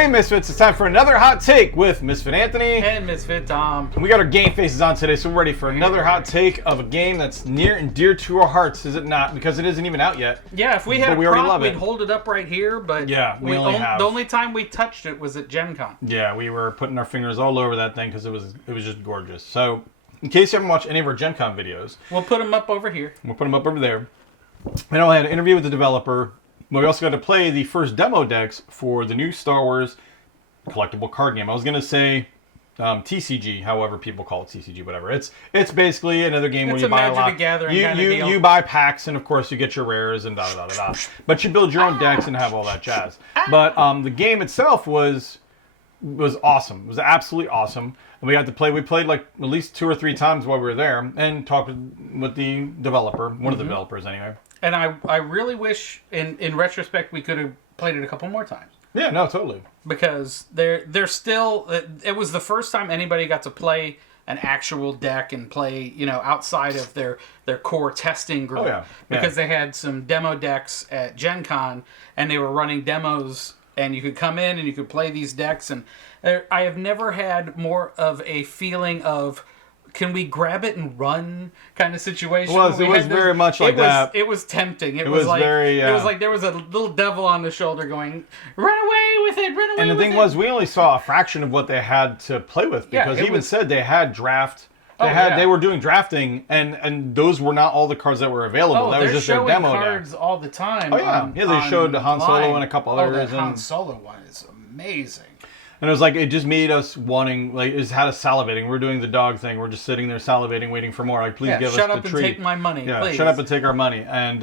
Hey Misfits, it's time for another hot take with Misfit Anthony. And Misfit Tom. And we got our game faces on today, so we're ready for another hot take of a game that's near and dear to our hearts, is it not? Because it isn't even out yet. Yeah, if we had a prop, we'd hold it up right here, but yeah, we only have. The only time we touched it was at Gen Con. Yeah, we were putting our fingers all over that thing because it was just gorgeous. So, in case you haven't watched any of our Gen Con videos, we'll put them up over here. We'll put them up over there. And I had an interview with the developer. But we also got to play the first demo decks for the new Star Wars collectible card game. I was going to say TCG, however people call it, TCG, whatever. It's basically another game where you buy a lot. You buy packs, and of course you get your rares and da-da-da-da-da. But you build your own decks and have all that jazz. But the game itself was awesome. It was absolutely awesome. And we got to play. We played like at least 2 or 3 times while we were there and talked with the developer, one of the developers anyway. And I really wish, in retrospect, we could have played it a couple more times. Yeah, no, totally. Because they're still... It was the first time anybody got to play an actual deck and play, outside of their core testing group. Oh, yeah. Because they had some demo decks at Gen Con, and they were running demos, and you could come in and you could play these decks. And I have never had more of a feeling of... can we grab it and run kind of situation? It was very much like that. It was tempting. It was like very, it was like there was a little devil on the shoulder going, run away with it, run away with it. And the thing was, we only saw a fraction of what they had to play with, because he even said they had draft. They were doing drafting, and those were not all the cards that were available. That was just their demo cards all the time. Oh yeah, they showed Han Solo and a couple others. That Han Solo one is amazing. And it was like, it just made us wanting, like, it just had us salivating. We're doing the dog thing. We're just sitting there salivating, waiting for more. Like, please give us the treat. Shut up and take my money, please. Shut up and take our money. And,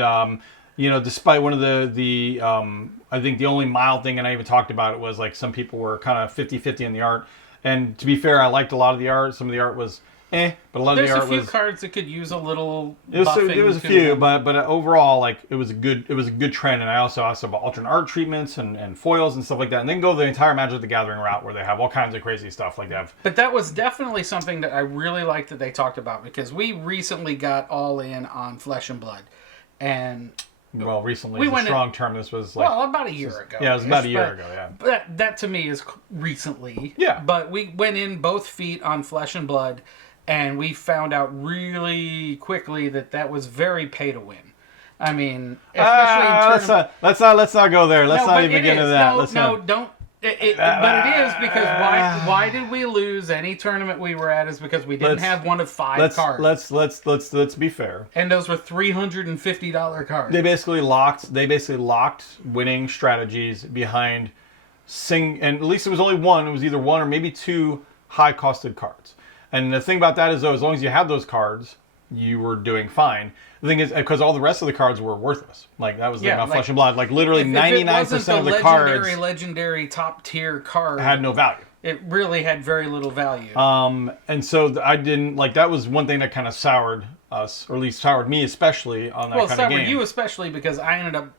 despite one of the I think the only mild thing, and I even talked about it, was like some people were kind of 50-50 in the art. And to be fair, I liked a lot of the art. Some of the art was but a lot of the art was... There's a few cards that could use a little There buffing. was a few, but overall, like, it was a good trend. And I also asked about alternate art treatments and foils and stuff like that. And then go the entire Magic the Gathering route, where they have all kinds of crazy stuff like that. But that was definitely something that I really liked that they talked about, because we recently got all in on Flesh and Blood. And... well, recently is a strong term. This was like... well, about a year ago. Yeah, it was about a year ago, yeah. But that to me is recently. Yeah. But we went in both feet on Flesh and Blood, and we found out really quickly that was very pay to win. I mean, especially in tournament... let's not go there. Let's not even get into that. Don't. But it is, because why did we lose any tournament we were at? Is because we didn't have one of 5 cards. Let's be fair. And those were $350 cards. They basically locked winning strategies behind and at least it was only one. It was either one or maybe 2 high costed cards. And the thing about that is, though, as long as you had those cards, you were doing fine. The thing is, because all the rest of the cards were worthless. Like, that was the Flesh and Blood. Like, literally 99% of the cards... legendary top-tier card... had no value. It really had very little value. And so I didn't... like, that was one thing that kind of soured us, or at least soured me especially, on that kind of game. Well, soured you especially, because I ended up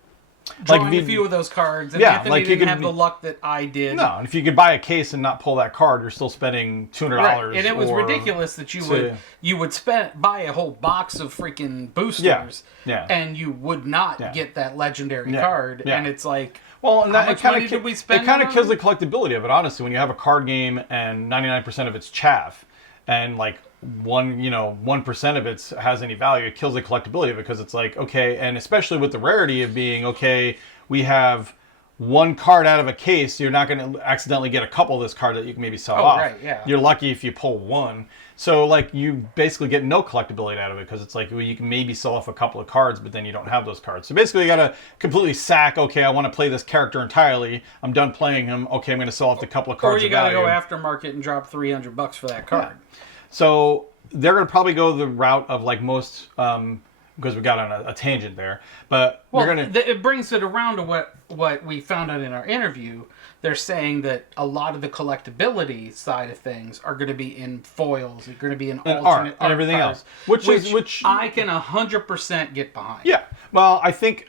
drawing a few of those cards, and Anthony didn't have the luck that I did. No, and if you could buy a case and not pull that card, you're still spending $200. Right. And it was ridiculous that you would buy a whole box of freaking boosters, and you would not get that legendary card, and it's like... well, and how much money did we spend? It kind of kills the collectability of it, honestly. When you have a card game and 99% of it's chaff, and like 1% of it has any value, it kills the collectability of it, because it's like, okay, and especially with the rarity of being, okay, we have one card out of a case, you're not going to accidentally get a couple of this card that you can maybe sell off. Right, yeah. You're lucky if you pull one. So, like, you basically get no collectability out of it, because it's like, well, you can maybe sell off a couple of cards, but then you don't have those cards. So basically, you got to completely sack, okay, I want to play this character entirely. I'm done playing him. Okay, I'm going to sell off the couple of cards. Or you got to go aftermarket and drop $300 for that card. Yeah. So they're going to probably go the route of, like, most... because we got on a tangent there, but it brings it around to what we found out in our interview. They're saying that a lot of the collectability side of things are going to be in foils, they're going to be in alternate art and everything cards, else, which I can 100% get behind. Yeah, well, I think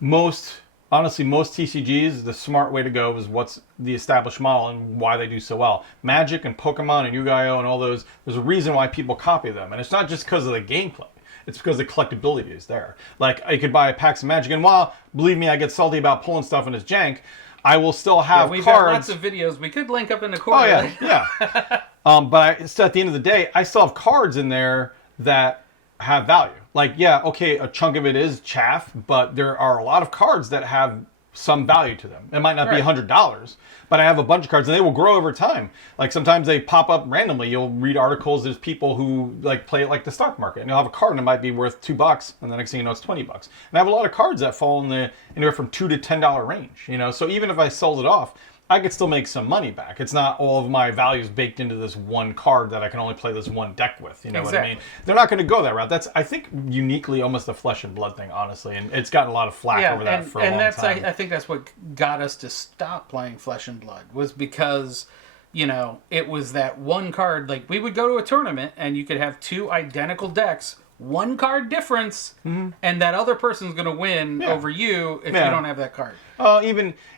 most TCGs, the smart way to go is what's the established model and why they do so well. Magic and Pokemon and Yu-Gi-Oh and all those, there's a reason why people copy them, and it's not just because of the gameplay. It's because the collectability is there. Like, I could buy a packs of Magic, and while, believe me, I get salty about pulling stuff and it's jank, I will still have We've got cards. lots of videos we could link up in the Oh corner. yeah, yeah. But still, at the end of the day, I still have cards in there that have value. Like, yeah, okay, a chunk of it is chaff, but there are a lot of cards that have some value to them. It might not be Right. $100, but I have a bunch of cards, and they will grow over time. Like sometimes they pop up randomly. You'll read articles. There's people who like play it like the stock market, and you'll have a card and it might be worth $2, and the next thing you know, it's $20. And I have a lot of cards that fall in the anywhere from $2 to $10 range. You know, so even if I sold it off, I could still make some money back. It's not all of my values baked into this one card that I can only play this one deck with. You know what I mean? They're not going to go that route. That's, I think, uniquely almost a flesh and blood thing, honestly. And it's gotten a lot of flack over that for a long time. I think that's what got us to stop playing Flesh and Blood, was because, you know, it was that one card. Like, we would go to a tournament and you could have two identical decks, one card difference, and that other person's going to win over you if you don't have that card.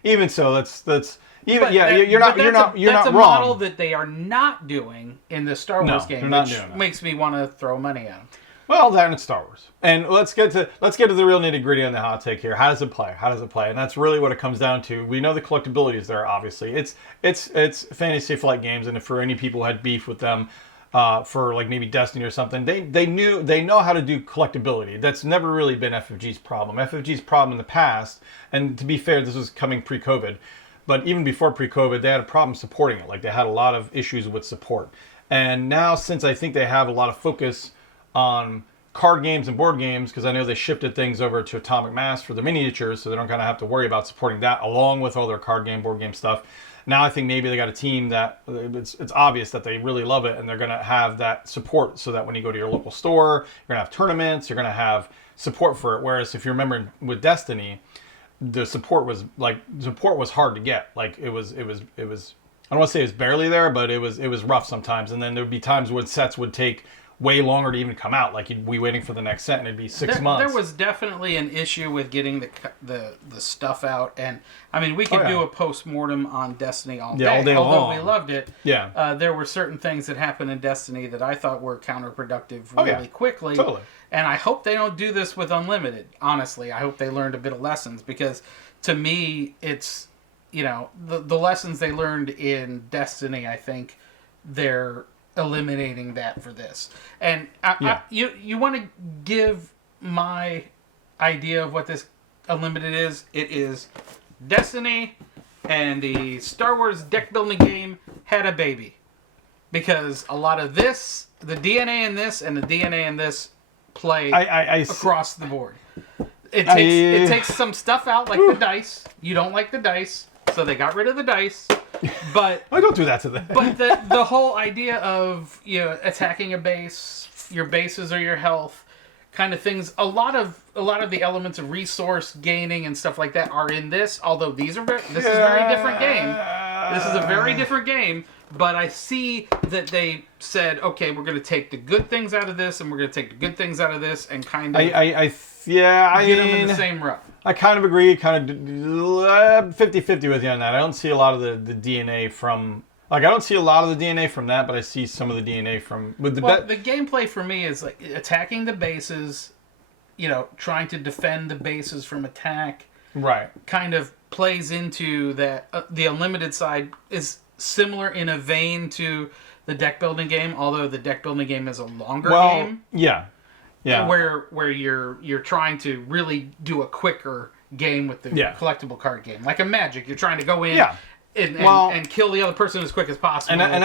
Even so, that's. But You're not wrong. That's a model that they are not doing in the Star Wars game, they're not which doing that. makes me want to throw money at them. Well, that and it's Star Wars. And let's get to the real nitty gritty on the hot take here. How does it play? How does it play? And that's really what it comes down to. We know the collectability is there. Obviously, it's Fantasy Flight Games, and for any people who had beef with them. For like maybe Destiny or something, they know how to do collectability. That's never really been FFG's problem. FFG's problem in the past, and to be fair, this was coming pre-COVID, but even before pre-COVID, they had a problem supporting it. Like they had a lot of issues with support. And now, since I think they have a lot of focus on card games and board games, because I know they shifted things over to Atomic Mass for the miniatures, so they don't kind of have to worry about supporting that along with all their card game, board game stuff. Now I think maybe they got a team that it's obvious that they really love it, and they're going to have that support so that when you go to your local store, you're going to have tournaments, you're going to have support for it. Whereas if you remember with Destiny, the support was hard to get. Like it was I don't want to say it was barely there, but it was rough sometimes. And then there would be times when sets would take way longer to even come out. Like you'd be waiting for the next set, and it'd be 6 months. There was definitely an issue with getting the stuff out, and I mean we could do a post-mortem on Destiny all day. All day although long. we loved it. Yeah. There were certain things that happened in Destiny that I thought were counterproductive really quickly. Totally. And I hope they don't do this with Unlimited. Honestly, I hope they learned a bit of lessons, because to me, it's, you know, the lessons they learned in Destiny, I think they're eliminating that for this. And you want to give my idea of what this Unlimited is? It is Destiny and the Star Wars deck building game had a baby. Because a lot of this, the DNA in this and the DNA in this play across the board. It takes some stuff out, like the dice. You don't like the dice, so they got rid of the dice. But I don't do that to them. But the whole idea of, you know, attacking a base, your bases or your health, kind of things. A lot of the elements of resource gaining and stuff like that are in this. Although this is a very different game. This is a very different game. But I see that they said, okay, we're going to take the good things out of this, and we're going to take the good things out of this, and kind of get them in the same route. I kind of agree, kind of 50-50 with you on that. I don't see a lot of the DNA from... Like, I don't see a lot of the DNA from that, but I see some of the DNA from... the gameplay for me is like attacking the bases, you know, trying to defend the bases from attack. Right. Kind of plays into that. The Unlimited side is similar in a vein to the deck building game, although the deck building game is a longer game. Yeah. Where you're trying to really do a quicker game with the collectible card game, like a Magic. You're trying to go in and kill the other person as quick as possible. And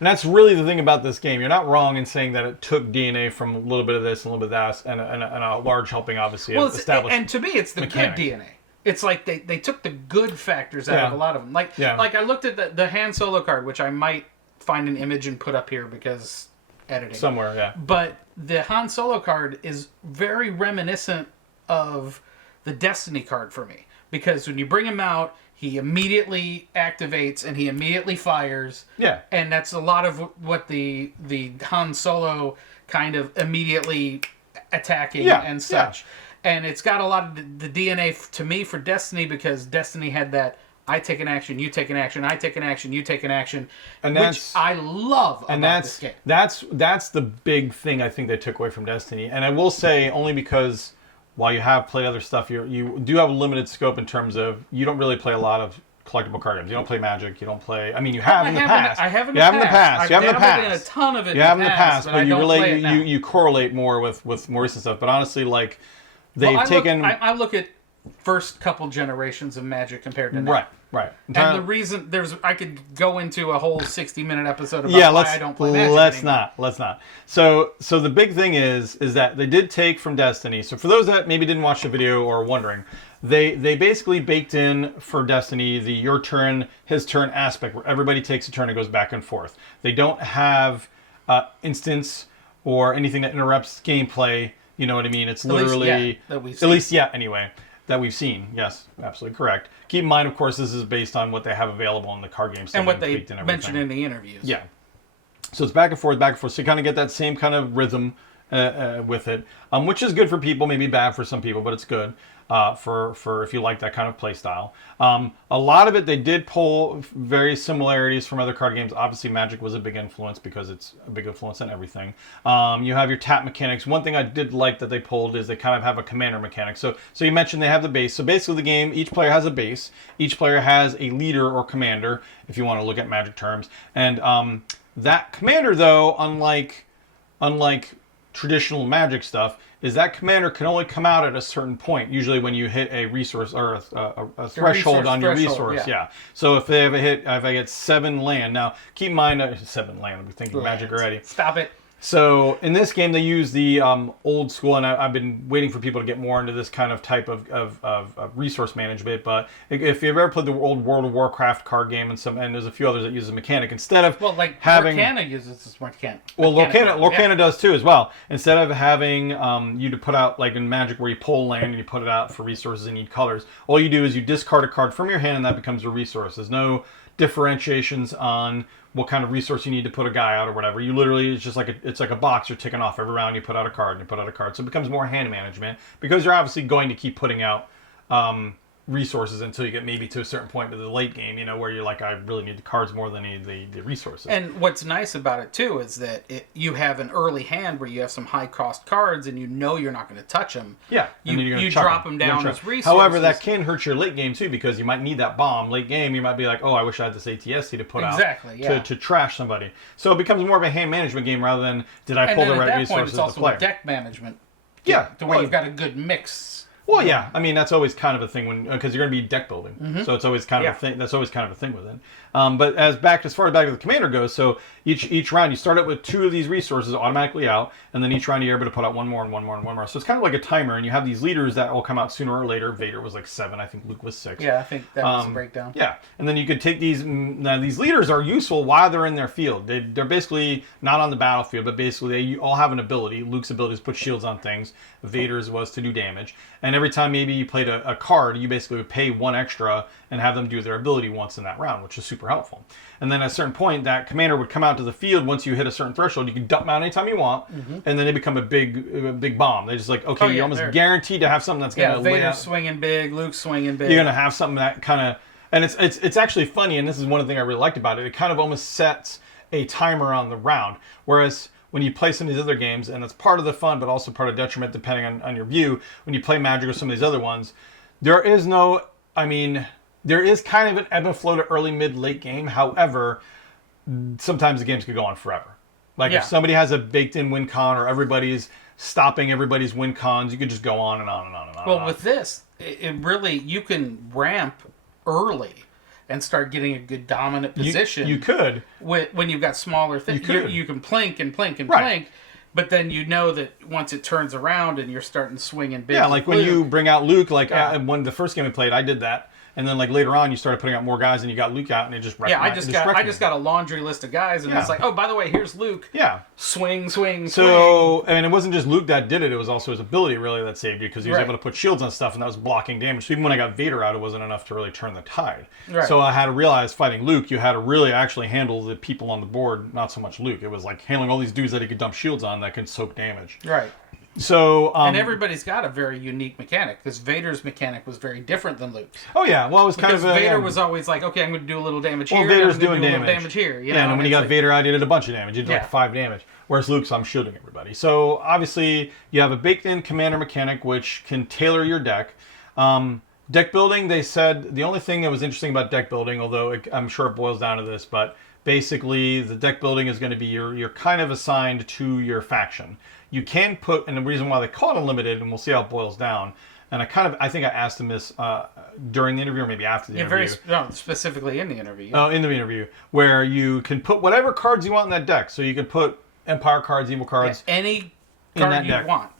that's really the thing about this game. You're not wrong in saying that it took DNA from a little bit of this and a little bit of that, and a large helping, obviously, of established. And to me, it's the mechanics. Good DNA. It's like they took the good factors out of a lot of them. Like I looked at the Han Solo card, which I might find an image and put up here because editing. Somewhere, yeah. But the Han Solo card is very reminiscent of the Destiny card for me. Because when you bring him out, he immediately activates and he immediately fires. Yeah. And that's a lot of what the Han Solo kind of immediately attacking and such. Yeah. And it's got a lot of the DNA to me for Destiny, because Destiny had that I take an action, you take an action, I take an action, you take an action, and which I love about this game. That's the big thing I think they took away from Destiny. And I will say, only because while you have played other stuff, you do have a limited scope in terms of you don't really play a lot of collectible card games. You don't play Magic. You don't play. I mean, you have in the past. I have in the past. You have in the past. I've dabbled in a ton of it. You have in the past, but but you don't play relate. it now. You correlate more with more recent stuff. But honestly, like they've I taken. I look at first couple generations of Magic compared to now. Right. And the reason I could go into a whole 60-minute episode about why I don't play Magic anymore. Let's not. So the big thing is that they did take from Destiny. So for those that maybe didn't watch the video or are wondering, they basically baked in for Destiny the your turn, his turn aspect where everybody takes a turn and goes back and forth. They don't have instance or anything that interrupts gameplay. You know what I mean? It's literally anyway. That we've seen. Yes, absolutely correct. Keep in mind, of course, this is based on what they have available in the card game. And what they mentioned in the interviews. Yeah. So it's back and forth. So you kind of get that same kind of rhythm with it, which is good for people, maybe bad for some people, but it's good for if you like that kind of play style. A lot of it, they did pull various similarities from other card games. Obviously, Magic was a big influence because it's a big influence on everything. You have your tap mechanics. One thing I did like that they pulled is they kind of have a commander mechanic. So you mentioned they have the base. So basically the game, each player has a base. Each player has a leader or commander, if you want to look at Magic terms. And that commander, though, unlike traditional Magic stuff, is that commander can only come out at a certain point, usually when you hit a resource or a threshold on your resource. Yeah. So if they have if I get 7 land, now keep in mind 7 land. I'm thinking Magic already. Stop it. So in this game, they use the old school, and I've been waiting for people to get more into this kind of type of resource management. But if you've ever played the old World of Warcraft card game and there's a few others that use the mechanic instead of having Lorcana uses this mechanic. Well, Lorcana does too as well. Instead of having you to put out like in Magic where you pull land and you put it out for resources and need colors, all you do is you discard a card from your hand and that becomes a resource. There's no differentiations on what kind of resource you need to put a guy out or whatever. You literally, it's just like it's like a box you're ticking off every round. You put out a card and you put out a card. So it becomes more hand management because you're obviously going to keep putting out resources until you get maybe to a certain point of the late game, where you're like, I really need the cards more than I need the resources. And what's nice about it too is that you have an early hand where you have some high cost cards and you're not going to touch them. Yeah, you drop them down as resources. However, that can hurt your late game too because you might need that bomb late game. You might be like, oh, I wish I had this ATSC to put out to trash somebody. So it becomes more of a hand management game rather than did I pull the right resources to play. It's also a deck management. Yeah, to where you've got a good mix. Well, yeah. I mean, that's always kind of a thing because you're going to be deck building, so it's always kind of a thing. That's always kind of a thing with it. But as far as back to the commander goes, so each round you start out with 2 of these resources automatically out, and then each round you're able to put out 1 more and 1 more and 1 more. So it's kind of like a timer, and you have these leaders that will come out sooner or later. Vader was like 7, I think Luke was 6. Yeah, I think that was a breakdown. Yeah, and then you could take these. Now these leaders are useful while they're in their field. They're basically not on the battlefield, but basically they all have an ability. Luke's ability is to put shields on things. Vader's was to do damage. And every time maybe you played a card, you basically would pay 1 extra and have them do their ability once in that round, which is super helpful. And then at a certain point, that commander would come out to the field. Once you hit a certain threshold, you can dump them out anytime you want, and then they become a big bomb. They're just like, okay, you're almost guaranteed to have something that's going to lay out. Vader's swinging big, Luke's swinging big. You're going to have something that kind of... And it's actually funny, and this is one of the things I really liked about it. It kind of almost sets a timer on the round, whereas... when you play some of these other games, and that's part of the fun, but also part of detriment depending on your view, when you play Magic or some of these other ones, there is kind of an ebb and flow to early, mid, late game. However, sometimes the games could go on forever. Like if somebody has a baked-in win con or everybody's stopping everybody's win cons, you could just go on and on and on and on. Well, with this, it really, you can ramp early and start getting a good dominant position. You could. When you've got smaller things. You can plink and plink and plink, but then you know that once it turns around and you're starting swinging big. Yeah, like when you bring out Luke, when the first game we played, I did that. And then like later on, you started putting out more guys, and you got Luke out, and it just wrecked. Yeah, I just got a laundry list of guys, and it's like, oh, by the way, here's Luke. Yeah, swing, swing. So, and it wasn't just Luke that did it; it was also his ability really that saved you because he was able to put shields on stuff, and that was blocking damage. So even when I got Vader out, it wasn't enough to really turn the tide. Right. So I had to realize fighting Luke, you had to really actually handle the people on the board, not so much Luke. It was like handling all these dudes that he could dump shields on that could soak damage. Right. So and everybody's got a very unique mechanic because Vader's mechanic was very different than Luke's. Oh yeah, well it was kind of Vader was always like, okay, I'm going to do a little damage here. Well, Vader's doing damage here. You know? And when you got Vader out, he did a bunch of damage. He did like 5 damage. Whereas Luke's, I'm shielding everybody. So obviously you have a baked-in commander mechanic which can tailor your deck. Deck building, they said the only thing that was interesting about deck building, although I'm sure it boils down to this, but basically the deck building is going to be you're kind of assigned to your faction. You can put, and the reason why they call it unlimited, and we'll see how it boils down. And I think I asked him this during the interview or maybe after the interview. Specifically in the interview. Oh, in the interview, where you can put whatever cards you want in that deck. So you can put Empire cards, Evil cards, any card you want.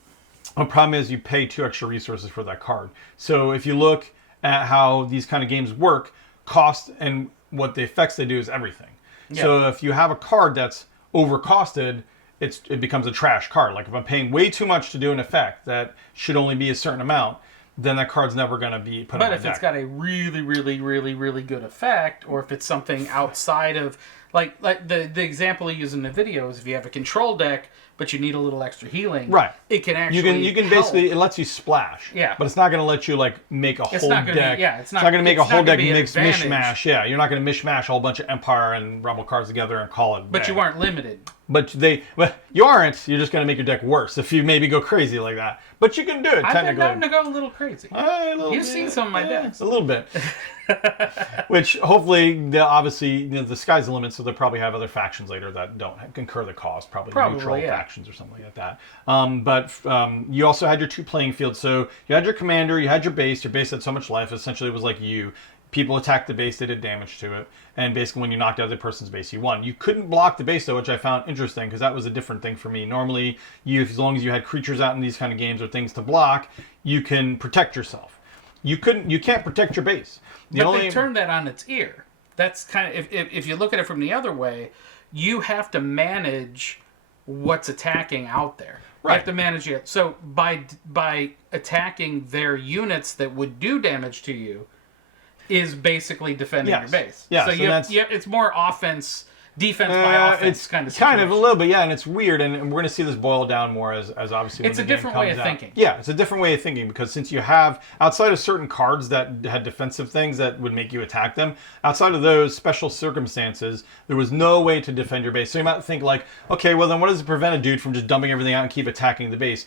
The problem is you pay 2 extra resources for that card. So if you look at how these kind of games work, cost and what the effects they do is everything. Yeah. So if you have a card that's overcosted, it becomes a trash card. Like if I'm paying way too much to do an effect that should only be a certain amount, then that card's never going to be put on my deck. But if it's got a really, really, really, really good effect, or if it's something outside of... Like the example you use in the video is if you have a control deck, but you need a little extra healing. Right. It can actually you can basically, it lets you splash. Yeah. But it's not going to let you like make a whole deck. It's not going to make a whole deck mix mishmash. Yeah. You're not going to mishmash a whole bunch of Empire and Rebel cards together and call it a But day. you aren't limited. But you aren't. You're just going to make your deck worse if you maybe go crazy like that. But you can do it, technically. I've been known to go a little crazy. You've seen some of my decks. A little bit. Which, hopefully, obviously, the sky's the limit, so they'll probably have other factions later that don't incur the cost. Probably neutral factions or something like that. But you also had your 2 playing fields. So you had your commander, you had your base. Your base had so much life. Essentially, it was like you. People attacked the base, they did damage to it. And basically, when you knocked out the person's base, you won. You couldn't block the base, though, which I found interesting, because that was a different thing for me. Normally, as long as you had creatures out in these kind of games or things to block, you can protect yourself. You can't protect your base. They turned that on its ear. That's kind of, if you look at it from the other way, you have to manage what's attacking out there. Right. You have to manage it. So by attacking their units that would do damage to you, is basically defending your base. Yeah, so it's more defense by offense kind of situation. Kind of a little bit, yeah, and it's weird, and we're going to see this boil down more as obviously when it's a different way of thinking. Yeah, it's a different way of thinking, because since you have, outside of certain cards that had defensive things that would make you attack them, outside of those special circumstances, there was no way to defend your base. So you might think like, okay, well then what does it prevent a dude from just dumping everything out and keep attacking the base?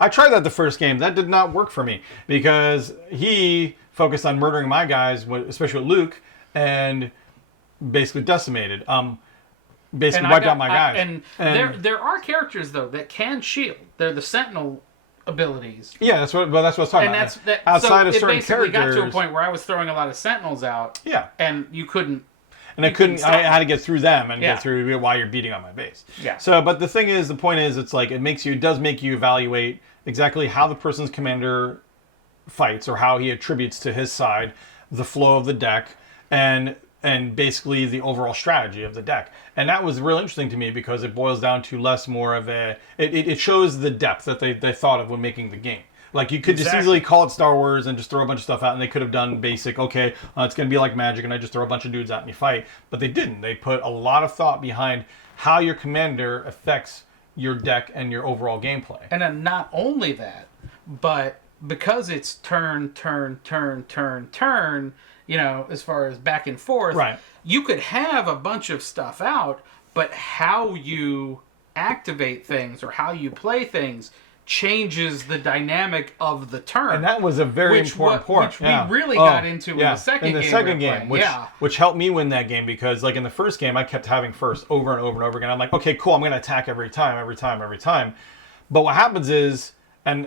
I tried that the first game. That did not work for me, because he focused on murdering my guys, especially with Luke, and basically decimated. Basically wiped out my guys. And there are characters though that can shield. They're the Sentinel abilities. Yeah, that's what I was talking about. Outside of certain characters, it got to a point where I was throwing a lot of Sentinels out. Yeah, and you couldn't. And I had to get through them and get through while you're beating on my base. Yeah. So, but the point is, it's like it does make you evaluate exactly how the person's commander fights, or how he attributes to his side the flow of the deck, and basically the overall strategy of the deck. And that was really interesting to me, because it boils down to more of it shows the depth that they thought of when making the game. Like, you could just easily call it Star Wars and just throw a bunch of stuff out, and they could have done basic, okay, it's going to be like Magic, and I just throw a bunch of dudes out and you fight. But they didn't. They put a lot of thought behind how your commander affects your deck and your overall gameplay. And then not only that, but because it's turn, as far as back and forth, right, you could have a bunch of stuff out, but how you activate things or how you play things changes the dynamic of the turn. And that was a very important point. Which we really got into in the second game. Which helped me win that game, because like in the first game, I kept having first over and over and over again. I'm like, okay, cool, I'm going to attack every time. But what happens is, and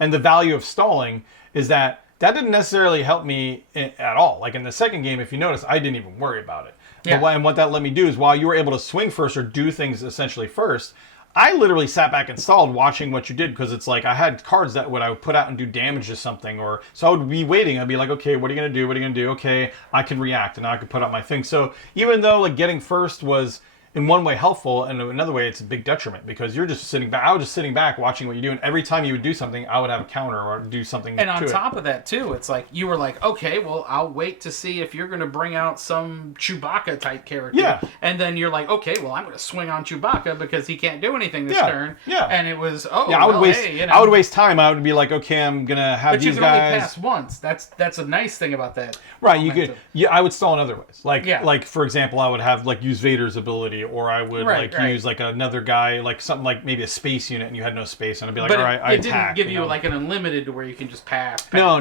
the value of stalling is that didn't necessarily help me at all. Like in the second game, if you notice, I didn't even worry about it. Yeah. And what that let me do is, while you were able to swing first or do things essentially first, I literally sat back and stalled watching what you did, because it's like I had cards that I would put out and do damage to something, so I would be waiting. I'd be like, okay, what are you going to do? Okay, I can react, and now I can put out my thing. So even though like getting first was in one way helpful, and in another way it's a big detriment, because you're just sitting back. I was just sitting back watching what you do, and every time you would do something, I would have a counter or do something. And on top of that too, it's like you were like, okay, well, I'll wait to see if you're going to bring out some Chewbacca type character. Yeah. And then you're like, okay, well, I'm going to swing on Chewbacca because he can't do anything this turn. Yeah. And it was I would waste time. I would be like, okay, I'm gonna have these guys. But you can only pass once. That's a nice thing about that. Right. You could. Yeah. I would stall in other ways. Like for example, I would have use Vader's ability, or I would use like another guy, like something like maybe a space unit, and you had no space, and I'd be like, but all right, I attack. It didn't give you like an unlimited to where you can just pass. No.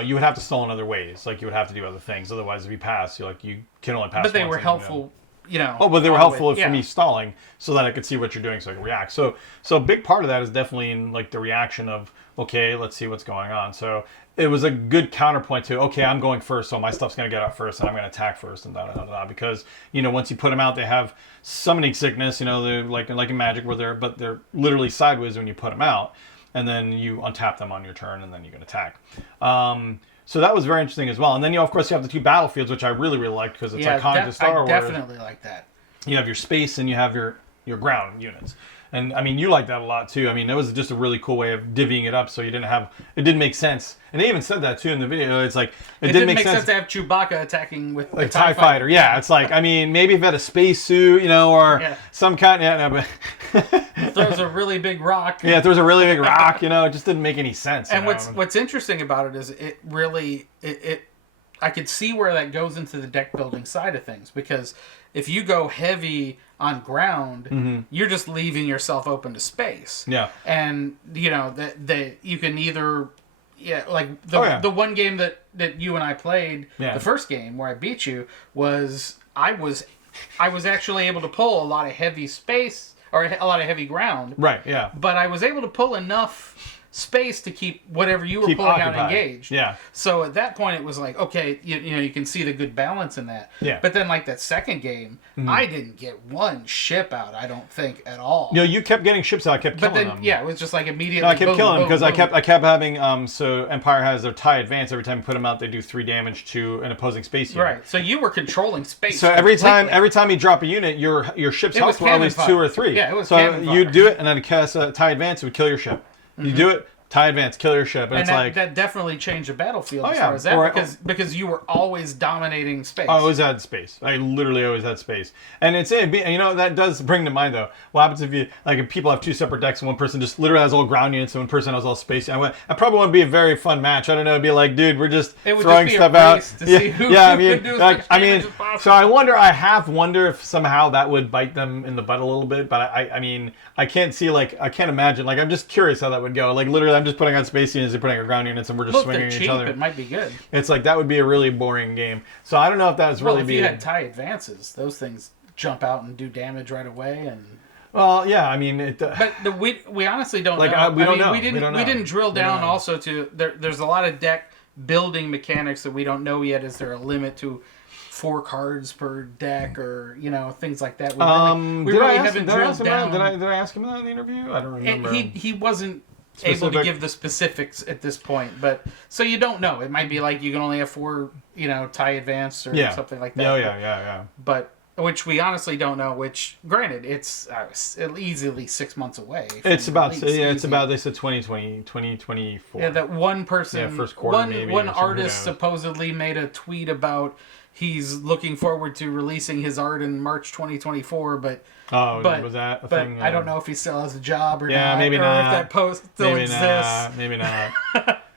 You would have to stall in other ways. Like you would have to do other things. Otherwise, if you pass, you can only pass. But they once were and, helpful. Oh, but they were helpful for me stalling so that I could see what you're doing so I can react. So a big part of that is definitely in like the reaction of, okay, let's see what's going on. So it was a good counterpoint to, okay, I'm going first, so my stuff's going to get out first and I'm going to attack first and da-da-da-da. Because, once you put them out, they have summoning sickness, they're like in Magic where they're literally sideways when you put them out. And then you untap them on your turn and then you can attack. So that was very interesting as well. And then, of course, you have the two battlefields, which I really, really liked because it's iconic to Star Wars. I definitely like that. You have your space and you have your ground units. And, I mean, you like that a lot, too. I mean, that was just a really cool way of divvying it up so it didn't make sense. And they even said that, too, in the video. It's like, it didn't make sense to have Chewbacca attacking with a TIE fighter. Yeah, it's like, I mean, maybe if it had a space suit, or some kind but throws a really big rock. Yeah, it throws a really big rock, it just didn't make any sense. And what's interesting about it is it really, I could see where that goes into the deck building side of things, because if you go heavy on ground, you're just leaving yourself open to space. Yeah. And, that you can either, like the one game that you and I played, the first game where I beat you, was I was actually able to pull a lot of heavy space, or a lot of heavy ground. Right, yeah. But I was able to pull enough space to keep whatever you were pulling out engaged. Yeah. So at that point, it was like, okay, you can see the good balance in that. Yeah. But then, like that second game, I didn't get one ship out. I don't think at all. You kept getting ships out. I kept killing them. Yeah, it was just like immediately. No, I kept killing them because I kept having. So Empire has their TIE advance. Every time you put them out, they do 3 damage to an opposing space unit. Right. So you were controlling space. So every time you drop a unit, your ship's health were always 2 or 3. Yeah, it was. So you do it, and then cast a TIE advance, it would kill your ship. You do it. TIE advance, kill your ship, and it's that definitely changed the battlefield as far as that, because you were always dominating space. I always had space. I literally always had space, and that does bring to mind though. What happens if people have 2 separate decks and one person just literally has all ground units and one person has all space? I probably wouldn't be a very fun match. I don't know. It'd be like, dude, we're just throwing stuff out. So I half wonder if somehow that would bite them in the butt a little bit. But I can't see I can't imagine. I'm just curious how that would go. Literally, I'm just putting on space units and putting on ground units, and we're just swinging at each other. It might be good. It's like that would be a really boring game. So I don't know if that was really. If you had TIE advances, those things jump out and do damage right away, and. Well, yeah, but we honestly don't know. We don't know. We didn't drill down also to there's a lot of deck building mechanics that we don't know yet. Is there a limit to 4 cards per deck, or things like that? We really haven't drilled down. Did I ask him that in the interview? I don't remember. He wasn't able to give the specifics at this point, but so you don't know. It might be like you can only have 4, TIE advance or something like that. Yeah. But which we honestly don't know. Which, granted, it's easily 6 months away. It's about they said 2024. Yeah, that one person. Yeah, first quarter maybe. One artist supposedly made a tweet about he's looking forward to releasing his art in March 2024, but. Was that a thing? I don't know if he still has a job or not. Yeah, maybe or not. If that post still exists. Maybe not.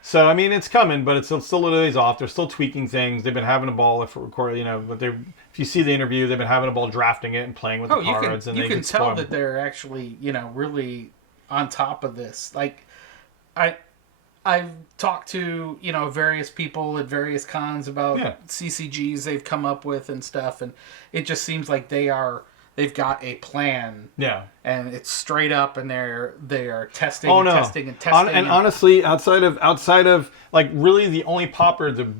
So it's coming, but it's still a little ways off. They're still tweaking things. They've been having a ball if you see the interview, they've been having a ball drafting it and playing with the cards. You can tell that they're actually really on top of this. Like I've talked to various people at various cons about CCGs they've come up with and stuff, and it just seems like they've got a plan. Yeah. And it's straight up, and they are testing testing. And honestly, outside of really the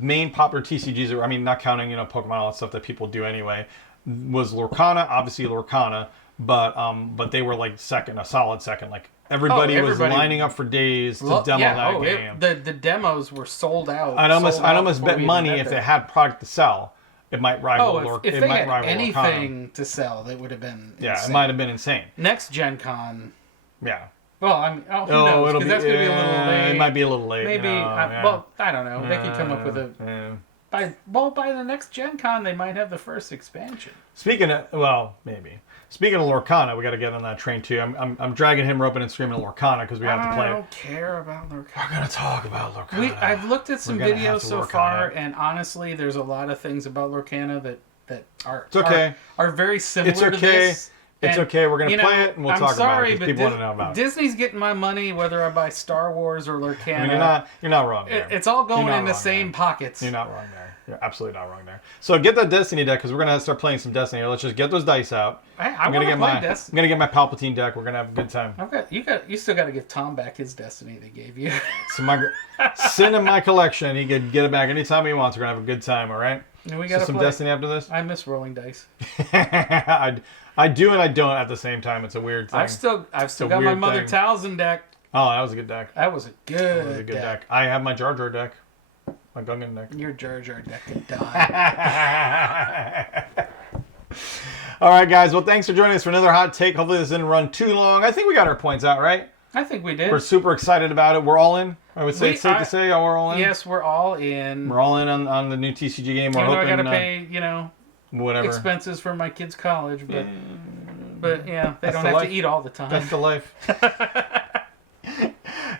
main popular TCGs are, not counting Pokemon, all that stuff that people do anyway, was Lorcana, obviously Lorcana, but they were a solid second. Everybody was lining up for days to demo that game. The demos were sold out. I'd almost bet money if they had product to sell. It might rival if they had anything Lorcana to sell, that would have been insane. It might have been insane. Next Gen Con. Yeah. Who knows? Because that's going to be a little late. It might be a little late. Maybe. I don't know. They could come up with a... By the next Gen Con, they might have the first expansion. Speaking of Lorcana, we got to get on that train too. I'm dragging him roping and screaming at Lorcana because we have to play. I don't care about Lorcana. We're gonna talk about Lorcana. I've looked at some videos so far, and honestly, there's a lot of things about Lorcana that that are It's okay. are very similar It's to okay. this. It's And, okay. We're gonna you know, play it and we'll I'm talk sorry, about it but because people want to know about it. Disney's getting my money whether I buy Star Wars or Lurkana. I mean, you're not wrong there. It's all going You're not in the wrong same there. pockets. You're not wrong there. You're absolutely not wrong there. So get that Destiny deck because we're gonna start playing some Destiny. Let's just get those dice out. I'm gonna get my I'm gonna get my Palpatine deck. We're gonna have a good time. You still got to give Tom back his Destiny they gave you. So my send him my collection. He can get it back anytime he wants. We're gonna have a good time. All right. And we So got some play. Destiny after this. I miss rolling dice. I do and I don't at the same time. It's a weird thing. I've still a got my weird Mother thing. Talzin deck. Oh, that was a good deck. That was a good, That was a good deck. I have my Jar Jar deck. My Gungan deck. Your Jar Jar deck can die. All right, guys. Well, thanks for joining us for another hot take. Hopefully this didn't run too long. I think we got our points out, right? I think we did. We're super excited about it. We're all in. I would say it's safe to say we're all in. Yes, we're all in. We're all in on the new TCG game. We're Even though I hoping got to pay, whatever expenses for my kids' college, but yeah, they That's don't the have life. to eat all the time. That's the life.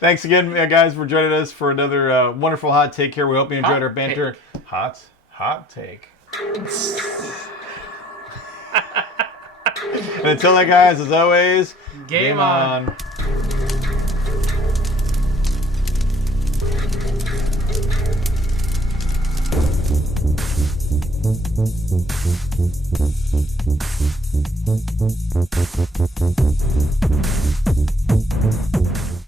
Thanks again, guys, for joining us for another wonderful hot take here. We hope you enjoyed Hot our banter. take. Hot take. And until then, guys, as always, Game on.